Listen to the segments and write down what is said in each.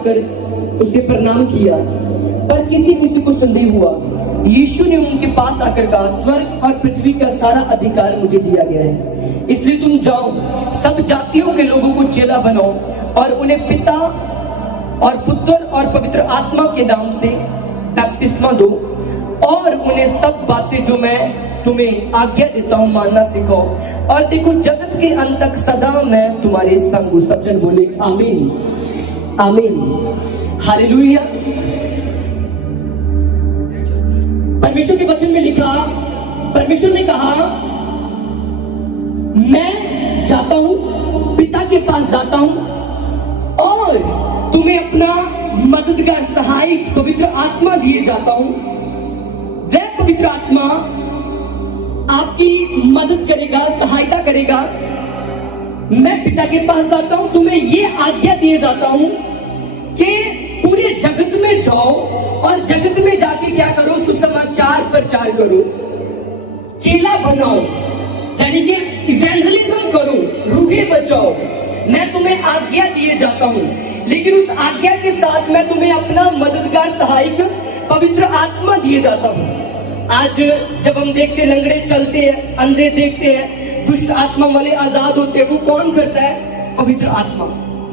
आकर उसे प्रणाम किया, पर किसी को संदेह हुआ। यीशु ने उनके पास आकर कहा, स्वर्ग और पृथ्वी का सारा अधिकार मुझे दिया गया है, इसलिए तुम जाओ, सब जातियों के लोगों को चेला बनाओ और उन्हें पिता और पुत्र और पवित्र आत्मा के नाम से बपतिस्मा दो और उन्हें सब बातें जो मैं तुम्हें आज्ञा देता हूं मानना सिखाओ, और देखो जगत के अंत तक सदा मैं तुम्हारे संग हूं। सब जन बोले आमीन आमीन हालेलुया। परमेश्वर के वचन में लिखा, परमेश्वर ने कहा, मैं जाता हूं, पिता के पास जाता हूं और तुम्हें अपना मददगार सहायक पवित्र आत्मा दिए जाता हूं। वह पवित्र आत्मा आपकी मदद करेगा, सहायता करेगा। मैं पिता के पास जाता हूं, तुम्हें यह आज्ञा दिए जाता हूं कि पूरे जगत में जाओ और जगत में जाके क्या करो, सुसमाचार प्रचार करो, चेला बनाओ, यानी कि इवेंजलिज्म करो, रूहे बचाओ। मैं तुम्हें आज्ञा दिए जाता हूं, लेकिन उस आज्ञा के साथ मैं तुम्हें अपना मददगार सहायक पवित्र आत्मा दिए जाता हूं। आज जब हम देखते लंगड़े चलते हैं, अंधे देखते हैं, दुष्ट आत्मा वाले आजाद होते हैं, वो कौन करता है? पवित्र आत्मा।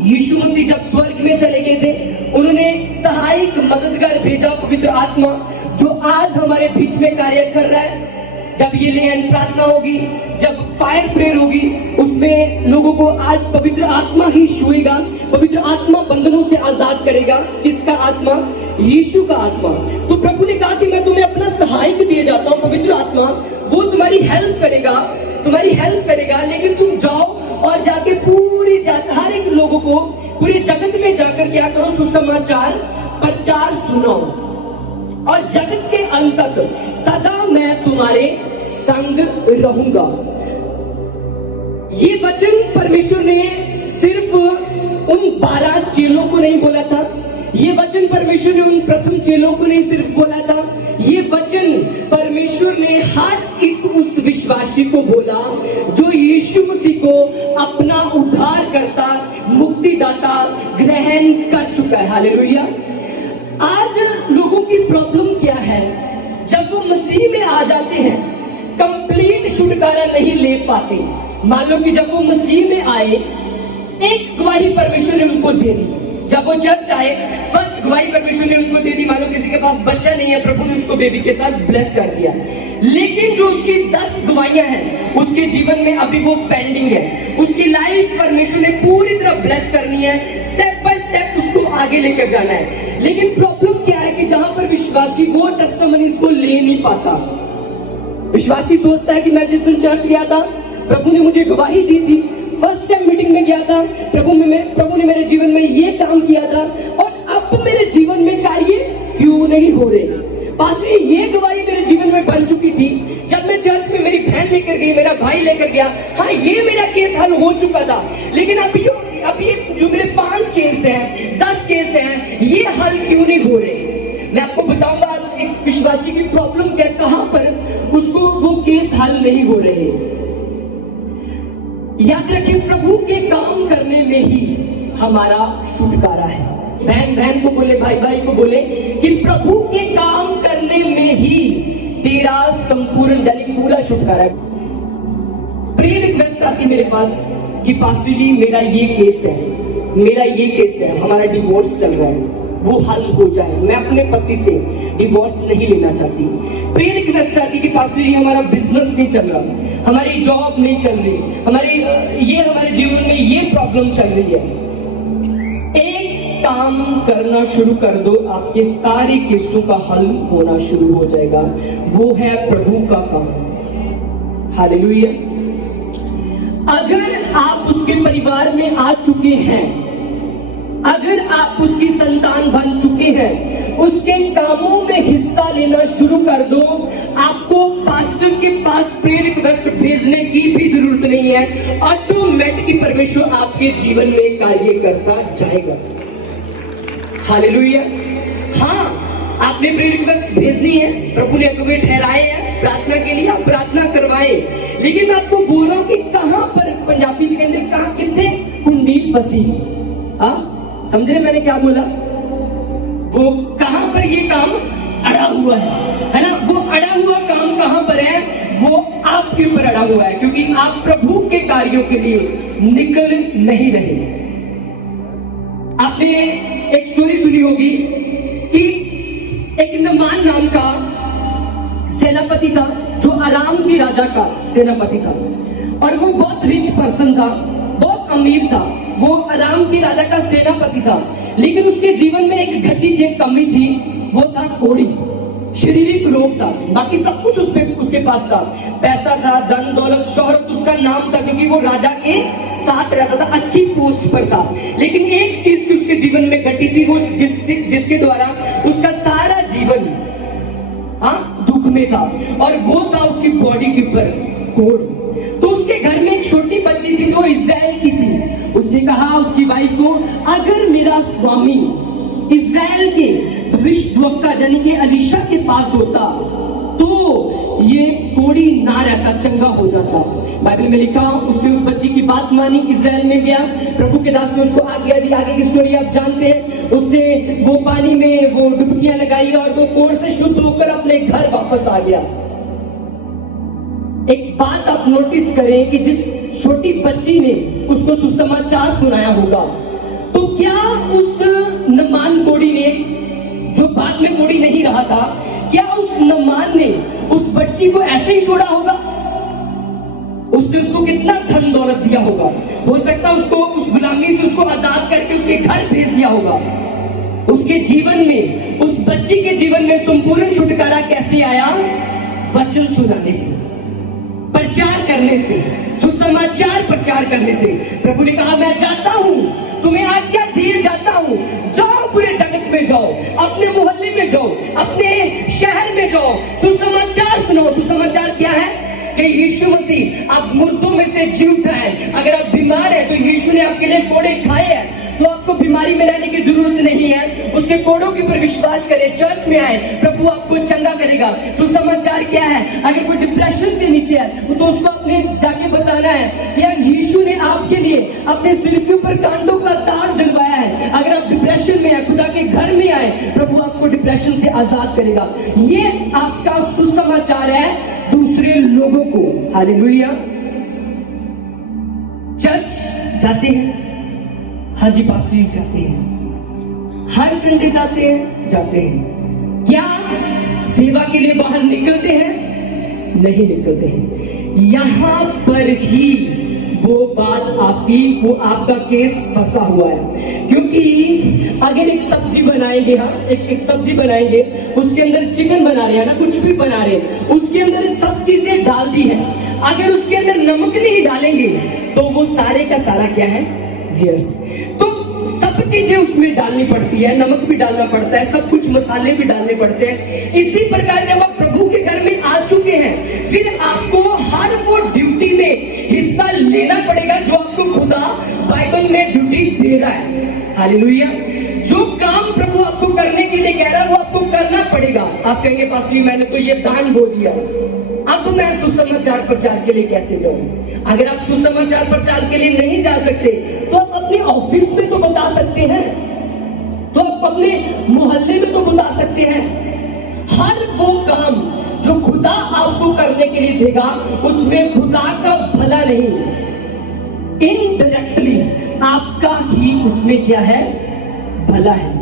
यीशु मसीह जब स्वर्ग में चले गए थे, उन्होंने सहायक मददगार भेजा, पवित्र आत्मा, जो आज हमारे बीच में कार्य कर रहा है। जब ये लेन प्रार्थना होगी, जब फायर प्रेयर होगी, उसमें लोगों को आज पवित्र आत्मा ही छुएगा। पवित्र आत्मा बंधनों से आजाद करेगा। किसका आत्मा? यीशु का आत्मा। तो प्रभु ने कहा कि मैं तुम्हें अपना सहायक दिए जाता हूं, पवित्र आत्मा, वो तुम्हारी हेल्प करेगा, लेकिन तुम जाओ और जाके पूरी हर एक लोगों को पूरे जगत में जाकर क्या करो, सुसमाचार प्रचार सुनाओ, और जगत के अंत तक सदा मैं तुम्हारे संग रहूंगा। ये वचन परमेश्वर ने सिर्फ उन 12 चेलों को नहीं बोला था, ये वचन परमेश्वर ने उन प्रथम चेलों को नहीं सिर्फ बोला था, ये वचन परमेश्वर ने हर एक उस विश्वासी को बोला जो यीशु मसीह को अपना उद्धारकर्ता, मुक्तिदाता ग्रहण कर चुका है। हालेलुया। आज लोगों की प्रॉब्लम क्या है? जब वो मसीह में आ जाते हैं, कंप्लीट छुटकारा नहीं ले पाते। मान लो कि जब वो मसीह में आए, एक गवाही परमेश्वर ने उनको दे दी। जब वो चर्च आए, फर्स्ट गवाही परमेश्वर ने उनको दे दी। मान लो किसी के पास बच्चा नहीं है, प्रभु ने उसको बेबी के साथ ब्लेस कर दिया, लेकिन जो उसकी 10 गवाहियां हैं उसके जीवन में अभी वो पेंडिंग है। उसकी लाइफ परमेश्वर ने पूरी तरह ब्लेस करनी है, स्टेप बाय स्टेप उसको आगे लेकर जाना है। लेकिन प्रॉब्लम क्या है कि जहां पर विश्वासी वो टेस्टिमनीज को ले नहीं पाता। विश्वासी सोचता है कि मैं जिस दिन चर्च गया था, प्रभु ने मुझे गवाही दी थी, फर्स्ट टाइम मीटिंग में गया था, प्रभु ने मेरे जीवन में ये काम किया था, और अब मेरे जीवन में कार्य क्यों नहीं हो रहे? पास्टर, ये गवाही मेरे जीवन में बन चुकी थी जब मैं चर्च में मेरी बहन लेकर गई, मेरा भाई लेकर गया। हाँ, ये मेरा केस हल हो चुका था, लेकिन अब ये जो मेरे 5 केस हैं, 10 केस हैं, ये हल क्यों नहीं हो रहे? मैं आपको बताऊंगा आज एक विश्वासी की प्रॉब्लम क्या, कहां पर उसको वो केस हल नहीं हो रहे। याद रखिए, प्रभु के काम करने में ही हमारा छुटकारा है। बहन को बोले, भाई को बोले कि प्रभु के काम करने में ही तेरा संपूर्ण यानी पूरा छुटकारा है। प्रेयर रिक्वेस्ट आती मेरे पास कि पास्टर जी मेरा ये केस है, हमारा डिवोर्स चल रहा है, वो हल हो जाए, मैं अपने पति से डिवोर्स नहीं लेना चाहती। प्रेयर रिक्वेस्ट आती कि पास्टर जी हमारा बिजनेस नहीं चल रहा, हमारी जॉब नहीं चल रही, हमारे जीवन में ये प्रॉब्लम चल रही है। एक काम करना शुरू कर दो, आपके सारे केसों का हल होना शुरू हो जाएगा। वो है प्रभु का काम। हालेलुया। अगर आप उसके परिवार में आ चुके हैं, अगर आप उसकी संतान बन चुके हैं, उसके कामों में हिस्सा लेना शुरू कर दो। आपको पास्टर के पास प्रेयर रिक्वेस्ट भेजने की भी जरूरत नहीं है, ऑटोमेटिकली परमेश्वर आपके जीवन में कार्य करता जाएगा। हालेलुया। हाँ, आपने प्रेयर रिक्वेस्ट भेजनी है, प्रभु ने अगुवे ठहराए हैं प्रार्थना के लिए, आप प्रार्थना करवाए। लेकिन मैं आपको बोल रहा हूं कि कहां पर, पंजाबी जी कहते कहां कितने कुंडी फसी, हाँ समझे मैंने क्या बोला? वो कहां पर ये काम अड़ा हुआ है ना? वो अड़ा हुआ काम कहां पर है? वो आपके ऊपर अड़ा हुआ है, क्योंकि आप प्रभु के कार्यों के लिए निकल नहीं रहे। आपने एक स्टोरी सुनी होगी कि एक नमान नाम का सेनापति था, जो अराम के राजा का सेनापति था, और वो बहुत रिच पर्सन था, बहुत अमीर था। वो अराम के राजा का सेनापति था, लेकिन उसके जीवन में एक घटी थी, एक कमी थी, वो था कोड़ी, शारीरिक रोग था। बाकी सब कुछ उसके पास था, पैसा था, धन दौलत, शोहरत, उसका नाम था, क्योंकि वो राजा के साथ रहता था, अच्छी पोस्ट पर था। लेकिन एक चीज की उसके जीवन में घटी थी, वो जिसके द्वारा उसका सारा जीवन दुख में था, और वो था उसकी बॉडी के ऊपर कोड़। तो उसके घर में एक छोटी बच्ची थी जो इजराइल की थी। उसने कहा उसकी वाइफ को, अगर मेरा स्वामी इजराइल के भविष्यद्वक्ता यानी कि एलीशा के पास होता तो ये कोड़ी ना रहता, चंगा हो जाता। बाइबल में लिखा, उसने उस बच्ची की बात मानी, इजराइल में गया, प्रभु के दास ने उसको आज्ञा दी। आगे की स्टोरी आप जानते हैं। उसने वो पानी में वो डुबकियां लगाई और वो कोड़ से शुद्ध होकर अपने घर वापस आ गया। एक बात आप नोटिस करें कि जिस छोटी बच्ची ने उसको सुसमाचार सुनाया होगा, तो क्या उस नमान कोड़ी ने, जो बाद में कोड़ी नहीं रहा था, क्या उस नमान ने उस बच्ची को ऐसे ही छोड़ा होगा? उसने उसको कितना धन दौलत दिया होगा, हो सकता है उसको उस गुलामी से उसको आजाद करके उसके घर भेज दिया होगा। उसके जीवन में, उस बच्ची के जीवन में संपूर्ण छुटकारा कैसे आया? वचन सुनाने से, प्रचार करने से, सुसमाचार प्रचार करने से। प्रभु ने कहा, मैं जाता हूं, तुम्हें आज्ञा दिए जाता हूं, जाओ, पूरे जगत में जाओ, अपने मोहल्ले में जाओ, अपने शहर में जाओ, सुसमाचार सुनाओ। सुसमाचार क्या है? कि यीशु मसीह आप मुर्दों में से जी उठा है। अगर आप बीमार है तो यीशु ने आपके लिए कोड़े खाए हैं, तो आपको बीमारी में रहने की जरूरत नहीं है। उसके कोड़ों के ऊपर विश्वास करें, चर्च में आए, प्रभु आपको चंगा करेगा। सुसमाचार क्या है? अगर कोई डिप्रेशन के नीचे है तो उसको अपने जाके बताना है कि यार यीशु ने आपके लिए अपने सिर के ऊपर कांटों का ताज डलवाया है। अगर आप डिप्रेशन में है, खुदा के घर में आए, प्रभु आपको डिप्रेशन से आजाद करेगा। ये आपका सुसमाचार है दूसरे लोगों को। हालेलुया। चर्च जाते हैं, हाजी पासरी जाते हैं, हर संडे जाते हैं, क्या सेवा के लिए बाहर निकलते हैं? नहीं निकलते हैं। यहां पर ही वो बात आपकी, वो आपका केस फंसा हुआ है। क्योंकि अगर एक सब्जी बनाएंगे, एक सब्जी बनाएंगे, उसके अंदर चिकन बना रहे हैं ना, कुछ भी बना रहे हैं, उसके अंदर सब चीजें डाल दी है। अगर उसके अंदर नमक नहीं डालेंगे तो वो सारे का सारा क्या है? व्यर्थ। तो सब चीजें उसमें डालनी पड़ती है, नमक भी डालना पड़ता है, सब कुछ मसाले भी डालने पड़ते हैं। इसी प्रकार जब आप प्रभु के घर में आ चुके हैं, फिर आपको हर वो ड्यूटी में हिस्सा लेना पड़ेगा जो आपको खुदा बाइबल में ड्यूटी दे रहा है। हालेलुया। जो काम प्रभु आपको करने के लिए कह रहा है वो आपको करना पड़ेगा। आप कहेंगे पास्टर मैंने तो ये दान बो दिया, अब मैं सुसमाचार प्रचार के लिए कैसे जाऊं? अगर आप सुसमाचार प्रचार के लिए नहीं जा सकते तो आप अपने ऑफिस में तो बता सकते हैं, तो आप अपने मोहल्ले में तो बता सकते हैं। हर वो काम जो खुदा आपको करने के लिए देगा उसमें खुदा का भला नहीं, इनडायरेक्टली आपका ही उसमें क्या है? भला है।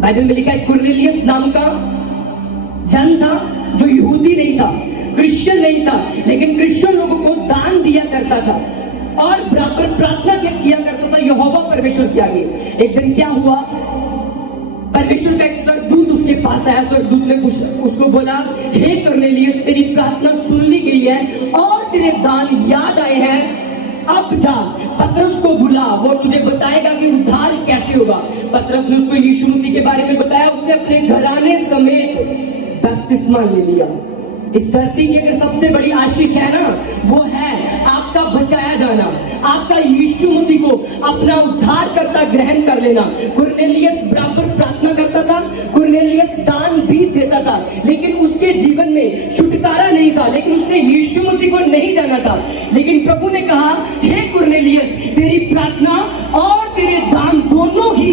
बाइबल में लिखा है कुरनेलियस नाम का जन था जो यहूदी नहीं था, क्रिश्चियन नहीं था, लेकिन क्रिश्चियन लोगों को दान दिया करता था और बराबर प्रार्थना किया करता था यहोवा परमेश्वर के आगे। एक दिन क्या हुआ? परमेश्वर का एक स्वर्गदूत उसके पास आया। स्वर्गदूत ने उसको बोला, हे कुरनेलियस, तेरी प्रार्थना सुन ली गई है और तेरे दान याद आए हैं। अब जा, पतरस को बुला, वो तुझे बताएगा कि उद्धार कैसे होगा। पतरस ने उसको यीशु मसीह के बारे में बताया। उसने अपने घराने समेत बपतिस्मा ले लिया। इस धरती की अगर सबसे बड़ी आशीष है ना, वो है आपका बचाया जाना, आपका यीशु मसीह को अपना उद्धार करता ग्रहण कर लेना। कुरनेलियस बराबर प्रार्थना करता था, कुरनेलियस दान भी देता था, लेकिन उसके जीवन में छुटकारा नहीं था, लेकिन उसने यीशु मसीह को नहीं जाना था। लेकिन प्रभु ने कहा, हे कुरनेलियस, तेरी प्रार्थना और तेरे दान दोनों ही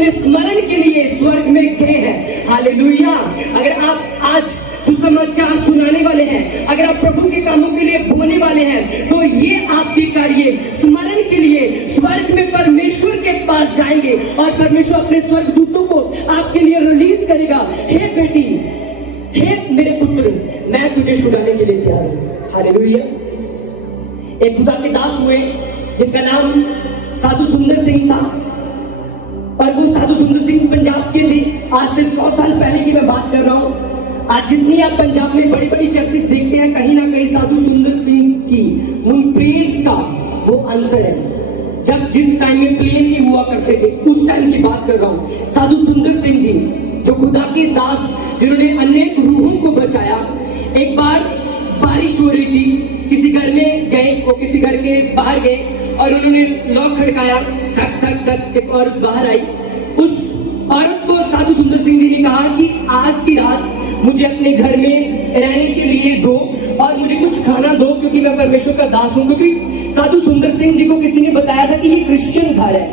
अपने स्मरण के लिए स्वर्ग में गए हैं। हालेलुया। अगर आप आज सुसमाचार सुनाने वाले हैं, अगर आप प्रभु के कामों के लिए बोलने वाले हैं, तो ये आपके कार्य स्मरण के लिए स्वर्ग में परमेश्वर के पास जाएंगे और परमेश्वर अपने स्वर्गदूतों को आपके लिए रिलीज करेगा। हे बेटी, हे मेरे पुत्र, मैं तुझे छुड़ाने के लिए तैयार हूं। हालेलुया। एक खुदा के दास हुए जिनका नाम साधु सुंदर सिंह था, और वो साधु सुंदर सिंह पंजाब के थे। आज से 100 साल पहले की मैं बात कर रहा हूं। आज जितनी आप पंजाब में बड़ी बड़ी चर्चेस देखते हैं, कहीं ना कहीं साधु सुंदर सिंह की उन प्रेयर्स का वो आंसर है। जब जिस टाइम में प्लेन नहीं हुआ करते थे, उस टाइम की बात कर रहा हूं। साधु सुंदर सिंह जी जो खुदा के दास, जिन्होंने अनेक रूहों को बचाया। एक बार बारिश हो रही थी, किसी घर में गए, वो किसी घर के बाहर गए और उन्होंने लॉक खड़काया, ठक ठक ठक, एक औरत बाहर आई। उस औरत को साधु सुंदर सिंह जी ने कहा कि आज की रात मुझे अपने घर में रहने के लिए दो और मुझे कुछ खाना दो, क्योंकि मैं परमेश्वर का दास हूं। क्योंकि साधु सुंदर सिंह जी को किसी ने बताया था कि ये क्रिश्चियन घर है,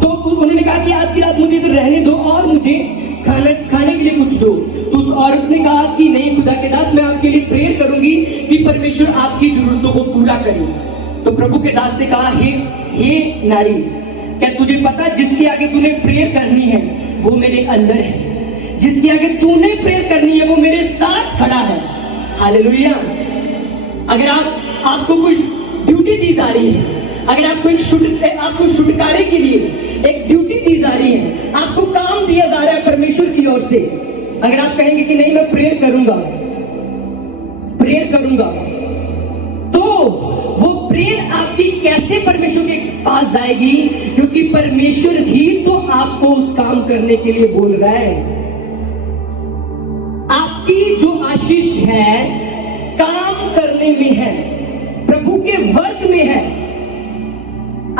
तो उन्होंने कहा कि आज की रात मुझे इधर रहने दो और मुझे खाने के लिए कुछ दो। तो उस औरत ने कहा कि नहीं खुदा के दास, मैं आपके लिए प्रेयर करूंगी कि परमेश्वर आपकी जरूरतों को पूरा करे। तो प्रभु के दास ने कहा, हे नारी, क्या तुझे पता जिसके आगे तूने प्रेयर करनी है वो मेरे अंदर है, जिसके आगे तूने प्रेयर करनी है वो मेरे साथ खड़ा है। हालेलुया। अगर आपको कुछ ड्यूटी दी जा रही है, अगर आपको छुटकारे के लिए एक ड्यूटी दी जा रही है, आपको काम दिया जा रहा है परमेश्वर की ओर से, अगर आप कहेंगे कि नहीं मैं प्रेयर करूंगा, तो वो प्रेयर आपकी कैसे परमेश्वर के पास जाएगी? क्योंकि परमेश्वर ही तो आपको उस काम करने के लिए बोल रहा है। आपकी जो आशीष है काम करने में है, प्रभु के वर्क में है।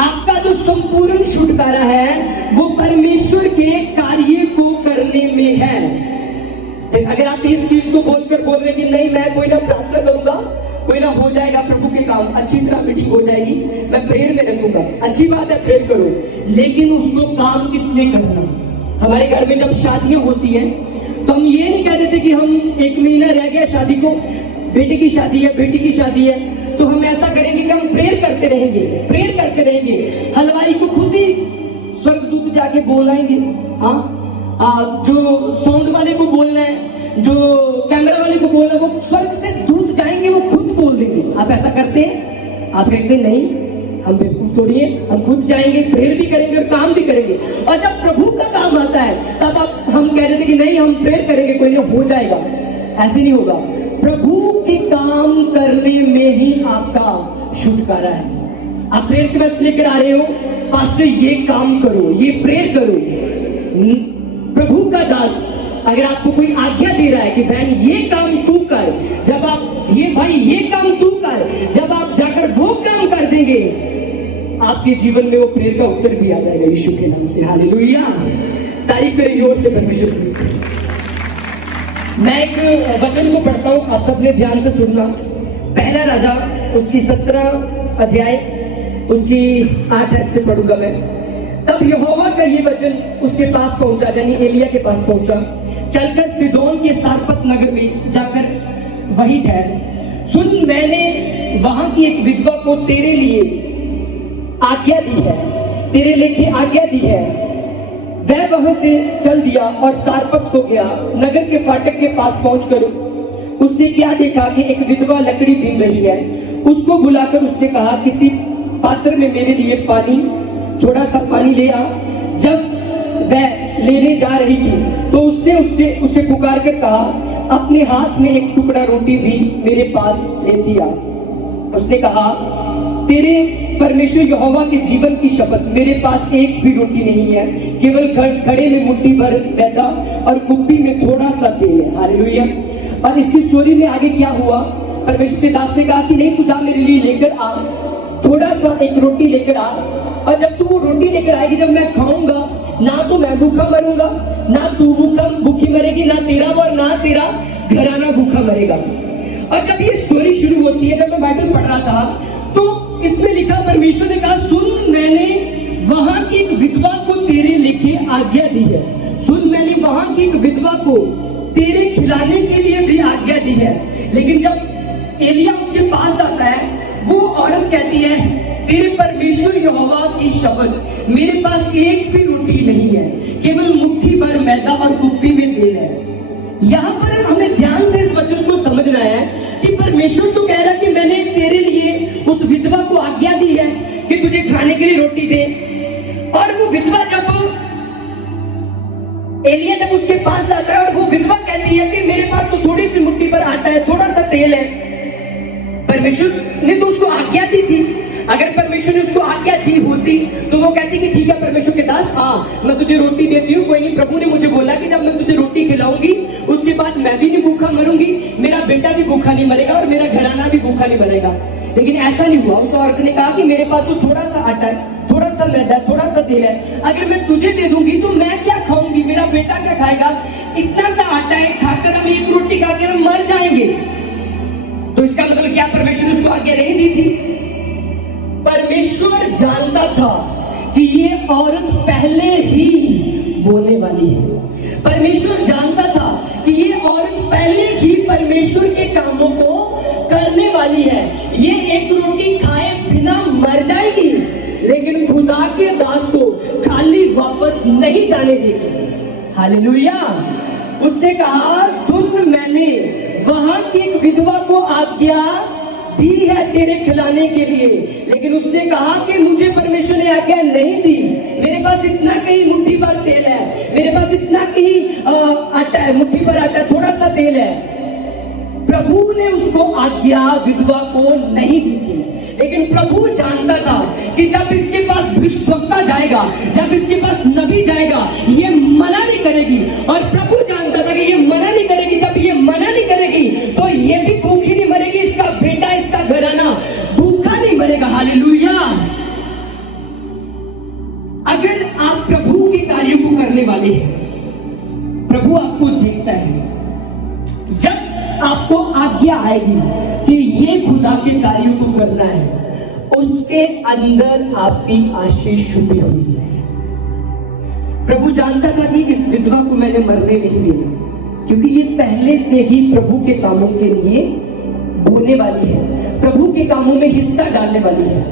आपका जो संपूर्ण छुटकारा है वो परमेश्वर के कार्य को करने में है। अगर आप इस चीज को बोलकर बोल रहे कि नहीं मैं कोई ना प्रार्थना करूंगा, कोई ना हो जाएगा प्रभु के काम, अच्छी तरह मीटिंग हो जाएगी, मैं प्रेयर में रखूंगा, अच्छी बात है प्रेयर करो, लेकिन उसको काम किसने करना? हमारे घर में जब शादियां होती हैं तो हम ये नहीं कह देते कि हम 1 महीना रह गया शादी को, बेटे की शादी है, बेटी की शादी है, तो हम ऐसा करेंगे कि हम प्रेयर करते रहेंगे। हलवाई को खुद ही स्वर्गदूत जाके बोलाएंगे, हाँ, जो साउंड वाले को बोलना है, जो कैमरा वाले को बोलना है, वो स्वर्ग से दूत जाएंगे, वो खुद बोल देंगे। आप ऐसा करते हैं? आप कहते हैं नहीं, हम बिल्कुल छोड़िए, हम खुद जाएंगे, प्रेयर भी करेंगे और काम भी करेंगे। और जब प्रभु का काम आता है तब हम कह देते कि नहीं हम प्रेयर करेंगे, कोई नहीं हो जाएगा। ऐसे नहीं होगा। प्रभु के काम करने में ही आपका छुटकारा है। आप प्रेयर के बस लेकर आ रहे हो, पास्टर ये काम करो, ये प्रेयर करो। प्रभु का दास अगर आपको कोई आज्ञा दे रहा है कि बहन ये काम तू कर, जब आप ये काम तू कर, जब आप जाकर वो काम कर देंगे, आपके जीवन में वो प्रेयर का उत्तर भी आ जाएगा यीशु के नाम से। हालेलुया। तारीफ करें जोर से परमेश्वर की। मैं एक वचन को पढ़ता हूं, आप सबने ध्यान से सुनना। पहला राजा उसकी 17 अध्याय उसकी 8 से पढ़ूंगा मैं। तब यहोवा का ये वचन उसके पास पहुंचा, यानी एलिया के पास पहुंचा, चलकर सीदोन के सारपत नगर में जाकर वही ठहर। सुन, मैंने वहां की एक विधवा को तेरे लिए आज्ञा दी है, तेरे लेके आज्ञा दी है। वह वहां से चल दिया और सारपत को गया। नगर के फाटक के पास पहुंचकर उसने क्या देखा कि एक विधवा लकड़ी बीन रही है। उसको बुलाकर उसने कहा, किसी पात्र में मेरे लिए थोड़ा सा पानी ले आ। जब वह लेने जा रही थी तो उसने उसे पुकार कर कहा, अपने हाथ में एक टुकड़ा रोटी भी मेरे पास ले दिया। उसने कहा, तेरे परमेश्वर यहोवा के जीवन की शपथ, मेरे पास एक भी रोटी नहीं है, केवल घड़े में मुट्ठी भर मैदा और कुप्पी में थोड़ा सा तेल है। हालेलुया। और इसकी स्टोरी में आगे क्या हुआ? परमेश्वर के दास ने कहा कि नहीं, तू जा मेरे लिए लेकर आ, थोड़ा सा एक रोटी लेकर आ, और जब तू वो रोटी लेकर आएगी, जब मैं खाऊंगा, ना तो मैं भूखा मरूंगा, ना तू भूखी मरेगी, ना तेरा और ना तेरा घराना भूखा मरेगा। और जब ये स्टोरी शुरू होती है, जब मैं बाइबल पढ़ रहा था तो इसमें लिखा, परमेश्वर ने कहा, सुन, मैंने वहां की एक विधवा को तेरे लेके आज्ञा दी है। सुन, मैंने वहां की एक विधवा को तेरे खिलाने के लिए भी आज्ञा दी है। लेकिन जब एलिया उसके पास आता है, वो औरत कहती है, तेरे परमेश्वर यहोवा की शपथ, मेरे पास एक भी रोटी नहीं है, केवल मुट्ठी भर मैदा और कुप्पी में तेल है। यहाँ पर हमें ध्यान से इस वचन को समझना है कि परमेश्वर तो कह रहा कि मैंने तेरे लिए उस विधवा को आज्ञा दी है कि तुझे खाने के लिए रोटी दे। और वो विधवा जब एलिया जब उसके पास आता है और वो विधवा कहती है कि मेरे पास तो थोड़ी सी मुट्ठी पर आटा है, थोड़ा सा तेल है। परमेश्वर ने तो उसको आज्ञा दी थी। अगर परमेश्वर ने उसको आज्ञा दी होती तो वो कहती कि ठीक है परमेश्वर के दास, हाँ मैं तुझे रोटी देती हूँ, कोई नहीं। प्रभु ने मुझे बोला कि जब मैं तुझे रोटी खिलाऊंगी उसके बाद मैं भी नहीं भूखा मरूंगी, मेरा बेटा भी भूखा नहीं मरेगा और मेरा घराना भी भूखा नहीं मरेगा। लेकिन ऐसा नहीं हुआ। उस औरत ने कहा कि मेरे पास तो थोड़ा सा आटा है, थोड़ा सा मैदा, थोड़ा सा तेल है, अगर मैं तुझे दे दूंगी तो मैं क्या खाऊंगी, मेरा बेटा क्या खाएगा? इतना सा आटा है, खाकर हम एक रोटी खाकर हम मर जाएंगे। तो इसका मतलब क्या परमेश्वर ने उसको आज्ञा नहीं दी थी? परमेश्वर जानता था कि ये औरत पहले ही बोलने वाली है। परमेश्वर जानता था कि ये औरत पहले ही परमेश्वर के कामों को करने वाली है। ये एक रोटी खाए बिना मर जाएगी, लेकिन खुदा के दास को खाली वापस नहीं जाने देगी। हालेलुया। उसने कहा, सुन, मैंने वहां की एक विधवा को आज्ञा दी है तेरे खिलाने के लिए, लेकिन उसने कहा कि मुझे परमेश्वर ने आज्ञा नहीं दी। मेरे पास इतना कहीं मुट्ठी भर तेल है, मेरे पास इतना कहीं आटा है, मुट्ठी भर आटा, थोड़ा सा तेल है। प्रभु ने उसको आज्ञा विधवा को नहीं दी थी, लेकिन प्रभु जानता था कि जब इसके पास भविष्यवक्ता जाएगा, जब इसके पास नबी जाएगा, ये मना नहीं करेगी। और प्रभु जानता था कि ये मना नहीं करेगी। जब ये मना नहीं करेगी तो ये भी भूखी नहीं मरेगी, इसका बेटा, इसका घराना भूखा नहीं मरेगा। हालेलुया। अगर आप प्रभु के कार्यों को करने वाले हैं, प्रभु आपको देखता है। जब आपको आज्ञा आएगी कि ये खुदा के कार्यों को करना है, उसके अंदर आपकी आशीष छुपी हुई है। प्रभु जानता था कि इस विधवा को मैंने मरने नहीं देना, क्योंकि ये पहले से ही प्रभु के कामों के लिए बोलने वाली है, प्रभु के कामों में हिस्सा डालने वाली है।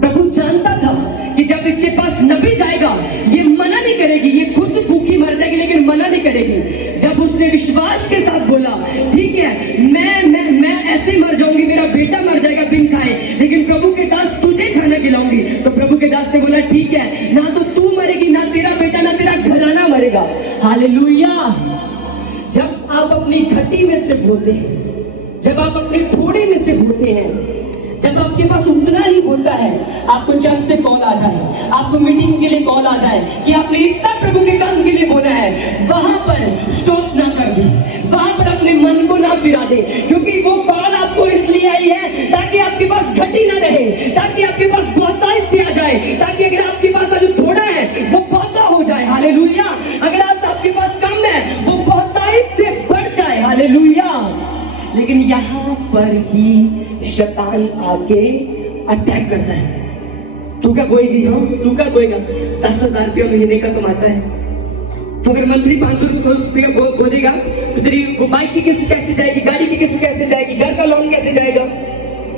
प्रभु जानता था कि जब इसके पास नबी जाएगा, ये मना नहीं करेगी, ये खुद भूखी मर जाएगी लेकिन मना नहीं करेगी। जब उसने विश्वास के साथ बोला, ठीक है, मैं ऐसे मर जाऊंगी, मेरा बेटा मर जाएगा बिन खाए, लेकिन प्रभु के दास तुझे खाना खिलाऊंगी, तो प्रभु के दास ने बोला, ठीक है, ना तो तू मरेगी, ना तेरा बेटा, ना तेरा घराना मरेगा। हालेलुया। जब आप अपनी घटी में से बोलते हैं, जब आप अपने थोड़े में से बोलते हैं, जब आपके पास उतना ही होता है, आपको चर्च से कॉल आ जाए, आपको मीटिंग के लिए कॉल आ जाए कि आपने इतना प्रभु के काम के लिए बोला है, वहां पर स्टॉप ना कर दे, वहां पर अपने मन को ना फिरा दे, क्योंकि वो कॉल आपको इसलिए आई है ताकि आपके पास घटी ना रहे, ताकि आपके पास बहुतायत से आ जाए, ताकि अगर आपके पास अभी थोड़ा है वो बहुता हो जाए। हालेलुया। अगर आज आपके पास कम है वो बहुतायत से बढ़ जाए। हालेलुया। लेकिन यहां पर ही शैतान आके अटैक करता है। तू क्या बोएगी? हाँ, तू क्या बोएगा? 10,000 रुपया महीने का कमाता है, तो अगर मंथली 500 रुपया बोलेगा तो तेरी वो बाइक की किस्त कैसे जाएगी, गाड़ी की किस्त कैसे जाएगी, घर का लोन कैसे जाएगा?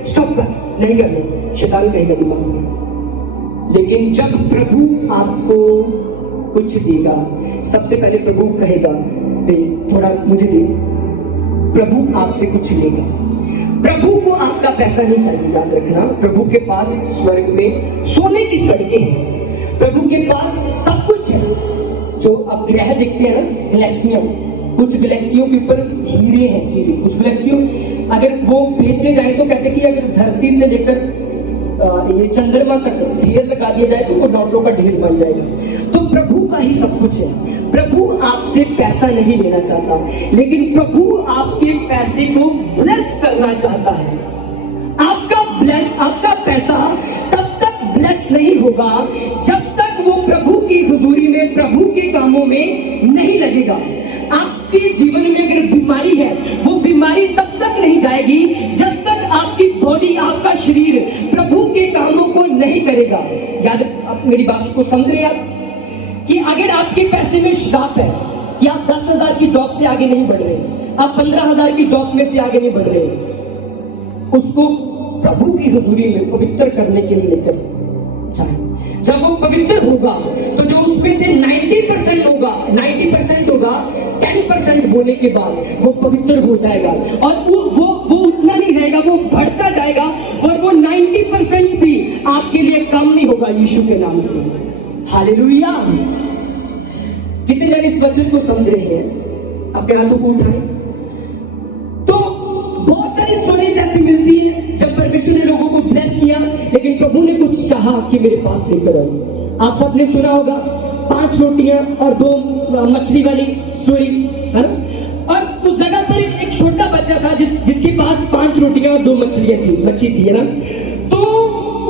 स्टॉप कर, नहीं करना, शैतान कहेगा दिमाग में। लेकिन जब प्रभु आपको कुछ देगा, सबसे पहले प्रभु कहेगा, दे, थोड़ा मुझे दे। प्रभु आपसे कुछ लेगा। प्रभु को आपका पैसा नहीं चाहिए, याद रखना। प्रभु के पास स्वर्ग में सोने की सड़कें हैं, प्रभु के पास सब कुछ है। जो अब ग्रह दिखते हैं ना, गैलेक्सियां, कुछ गैलेक्सियों के ऊपर हीरे हैं, हीरे। कुछ गैलेक्सियों अगर वो बेचे जाए तो कहते कि अगर धरती से लेकर ये चंद्रमा तक ढेर लगा दिया जाए तो वो नोटों का ढेर बन जाएगा। तो प्रभु का ही सब कुछ है। प्रभु आपसे पैसा नहीं लेना चाहता, लेकिन प्रभु आपके पैसे को ब्लेस करना चाहता है। आपका पैसा तब तक ब्लेस नहीं होगा जब तक वो प्रभु की हुजूरी में, प्रभु के कामों में नहीं लगेगा। आपके जीवन में अगर बीमारी है, वो बीमारी तब तक नहीं जाएगी जब तक आपकी बॉडी, आपका शरीर प्रभु के कामों को नहीं करेगा। याद आप मेरी बात को समझ रहे हैं आप, कि अगर आपके पैसे में श्राप है कि आप 10,000 की जॉब से आगे नहीं बढ़ रहे, आप 15,000 की जॉब में से आगे नहीं बढ़ रहे, उसको प्रभु की हुजूरी में पवित्र करने के लिए लेकर जाए। जब वो पवित्र होगा तो जो उसमें से 90% होगा, 90% होगा, 10% होने के बाद वो पवित्र हो जाएगा और वो उतना नहीं रहेगा, वो बढ़ता जाएगा और वो 90% भी आपके लिए कम नहीं होगा यीशु के नाम से। हालेलुया। कितने जन इस वचन को समझ रहे हैं? अपने हाथों को उठाएं। तो बहुत सारी स्टोरीज ऐसी मिलती है जब परमेश्वर ने लोगों को ब्लेस किया, लेकिन प्रभु ने कुछ चाहा कि मेरे पास लेकर आओ। आप सबने सुना होगा 5 रोटियां और 2 मछली वाली स्टोरी, है ना? और उस जगह पर एक छोटा बच्चा था जिसके पास 5 रोटियां और 2 मछली थी, है ना? तो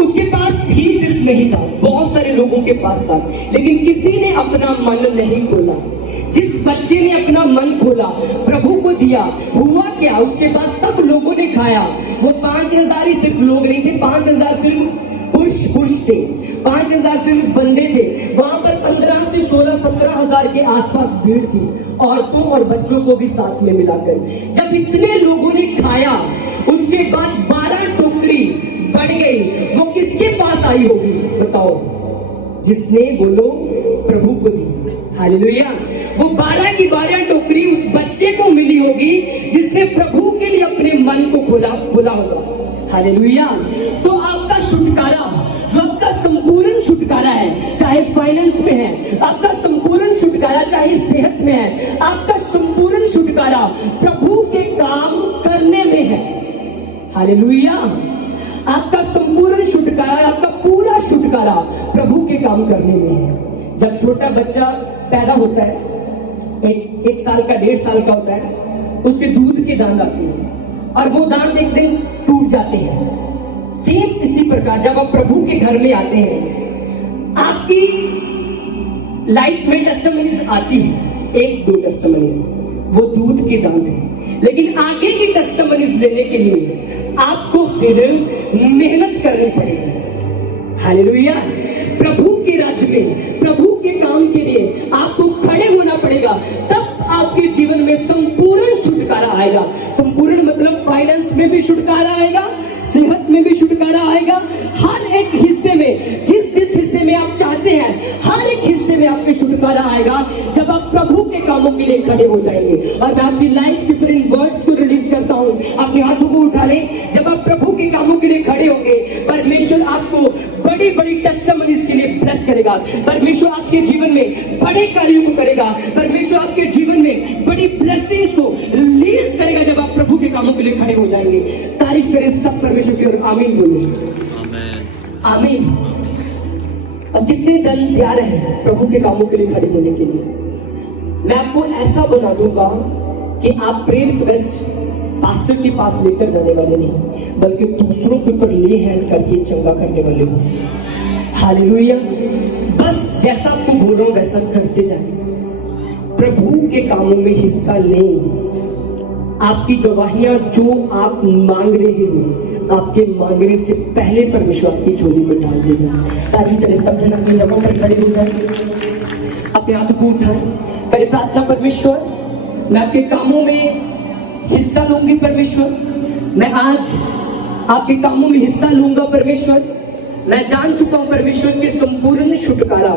उसके पास ही सिर्फ नहीं था, बहुत सारे लोगों के पास था, लेकिन किसी ने अपना मन नहीं खोला। जिस बच्चे ने अपना मन खोला, प्रभु को दिया, हुआ क्या? उसके बाद सब लोगों ने खाया। वो 5,000 ही सिर्फ लोग नहीं थे, 5,000 सिर्फ पुरुष थे, 5,000 सिर्फ बंदे थे। वहां पर 15 से 16, 17,000 के आसपास भीड़ थी, औरतों और बच्चों को भी साथ में मिलाकर। जब इतने लोगों ने खाया, उसके बाद 12 टोकरी बढ़ गई। वो किसके पास आई होगी बताओ? जिसने बोलो प्रभु को दी। हालेलुया। वो 12 की 12 टोकरी उस बच्चे को मिली होगी जिसने प्रभु के लिए अपने मन को खोला होगा। हालेलुया। तो आपका छुटकारा, जो आपका संपूर्ण छुटकारा है, चाहे फाइनेंस में है, आपका संपूर्ण छुटकारा चाहे सेहत में है, आपका संपूर्ण छुटकारा प्रभु के काम करने में है। हालेलुया। आपका संपूर्ण छुटकारा, आपका पूरा छुटकारा प्रभु के काम करने में है। जब छोटा बच्चा पैदा होता है, एक साल का 1.5 साल का होता है, उसके दूध के दांत आते हैं और वो दांत एक दिन टूट जाते हैं। सेम इसी प्रकार जब आप प्रभु के घर में आते हैं, आपकी लाइफ में टेस्टिमनीज आती है, 1-2 टेस्टिमनीज, वो दूध के दांत है। लेकिन आगे की टेस्टिमनीज लेने के लिए आपको फिर मेहनत करनी पड़ेगी। हालेलुया। प्रभु के राज्य में, प्रभु के काम के लिए आपको खड़े होना पड़ेगा, तब आपके जीवन में संपूर्ण छुटकारा आएगा। संपूर्ण मतलब फाइनेंस में भी छुटकारा आएगा, सेहत में भी छुटकारा आएगा। हर एक हिस्से में, जिस हिस्से में आप चाहते हैं, हर एक हिस्से में आपके छुटकारा आएगा जब आप प्रभु के कामों के लिए खड़े हो जाएंगे। और मैं आपकी लाइफ के ऊपर इन वर्ड्स को रिलीज करता हूं, अपने हाथों को उठा लें। जब आप प्रभु के कामों के लिए खड़े होंगे, परमेश्वर आपको बड़ी बड़ी टेस्टिमनीज के लिए ब्लेस करेगा। परमेश्वर आपके जीवन में बड़े कार्यों को करेगा। परमेश्वर आपके जीवन में बड़ी ब्लेसिंग्स को रिलीज करेगा जब आप प्रभु के कामों के लिए खड़े हो जाएंगे। तारीफ करें सब परमेश्वर की ओर। आमीन बोलिए। आमीन। अब कितने जन तैयार हैं प्रभु के कामों के लिए खड़े होने के लिए? मैं आपको ऐसा बना दूंगा कि आप प्रेयर रिक्वेस्ट पास्टर के पास लेकर जाने वाले नहीं, बल्कि दूसरों के ऊपर ले हैंड करके चंगा करने वाले हो। हालेलुया। बस जैसा आपको बोल रहा हूं वैसा करते जाए। प्रभु के कामों में हिस्सा लें। आपकी गवाहियां जो आप मांग रहे हो, आपके मांगने से पहले परमेश्वर आपकी झोली में डाल देगा। तारीफ करें सब जन अपनी जगहों पर खड़े हो जाए, अपने हाथों को उठाएं, करें प्रार्थना। परमेश्वर, मैं आपके कामों में हिस्सा लूंगी। परमेश्वर, मैं आज आपके कामों में हिस्सा लूंगा। परमेश्वर, मैं जान चुका हूं परमेश्वर के संपूर्ण छुटकारा,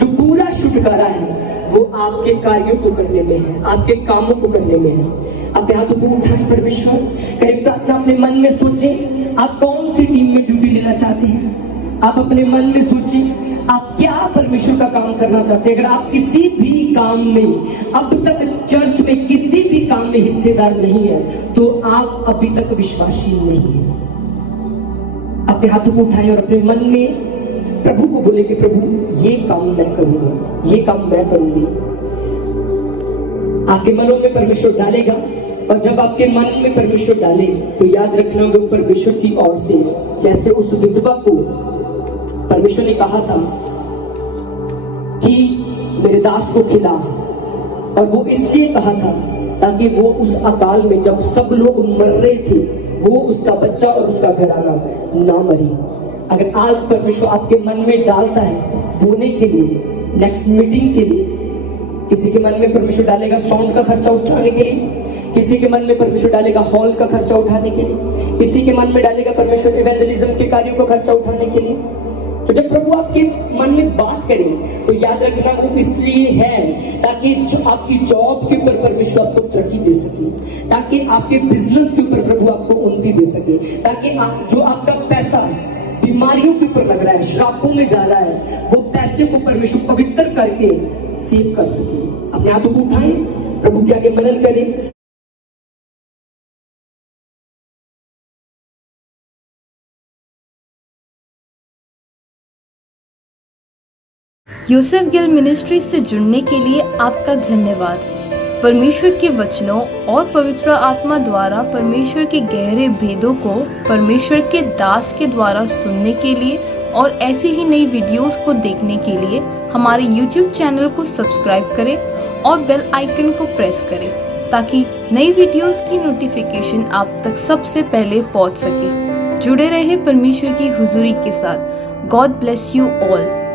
जो पूरा छुटकारा है वो आपके कार्यों को करने में है, आपके कामों को करने में है। अपने हाथों को उठाएं परमेश्वर, करें प्रार्थना। अपने मन में सोचें आप कौन सी टीम में ड्यूटी लेना चाहते हैं। आप अपने मन में सोचें आप क्या परमेश्वर का काम करना चाहते हैं। अगर आप किसी भी काम में अब तक चर्च में किसी भी काम में हिस्सेदार नहीं है, तो आप अभी तक विश्वासी नहीं है। अपने हाथों को उठाएं और अपने मन में प्रभु को बोले कि प्रभु ये काम मैं करूंगा, ये काम मैं करूंगी। आपके मनों में परमेश्वर डालेगा, और जब आपके मन में परमेश्वर डाले तो याद रखना वो परमेश्वर की ओर से, जैसे उस विधवा को परमेश्वर ने कहा था कि मेरे दास को खिला, और वो इसलिए कहा था ताकि वो उस अकाल में जब सब लोग मर रहे थे, वो उसका बच्चा और उसका घराना ना मरे। अगर आज परमेश्वर आपके मन में डालता है बोने के लिए, नेक्स्ट मीटिंग के लिए, किसी के मन में परमेश्वर डालेगा साउंड का खर्चा उठाने के लिए, किसी के मन में परमेश्वर डालेगा हॉल का खर्चा उठाने के लिए, किसी के मन में डालेगा परमेश्वर इवेंजलिज्म के कार्यों का खर्चा उठाने के लिए। तो जब प्रभु आपके मन में बात करें तो याद रखना वो इसलिए है ताकि जो आपकी जॉब के ऊपर परमेश्वर आपको तरक्की दे सके, ताकि आपके बिजनेस के ऊपर प्रभु आपको उन्नति दे सके, ताकि जो आपका पैसा बीमारियों के ऊपर लग रहा है, श्रापों में जा रहा है, वो पैसे को परमेश्वर पवित्र करके सेव कर सके। अपने हाथों को उठाएं, प्रभु के आगे मनन करें। यूसेफ गिल मिनिस्ट्री से जुड़ने के लिए आपका धन्यवाद। परमेश्वर के वचनों और पवित्र आत्मा द्वारा परमेश्वर के गहरे भेदों को परमेश्वर के दास के द्वारा सुनने के लिए और ऐसी ही नई वीडियोस को देखने के लिए हमारे YouTube चैनल को सब्सक्राइब करें और बेल आइकन को प्रेस करें ताकि नई वीडियोस की नोटिफिकेशन आप तक सबसे पहले पहुंच सके। जुड़े रहे परमेश्वर की हुजूरी के साथ। God bless you all.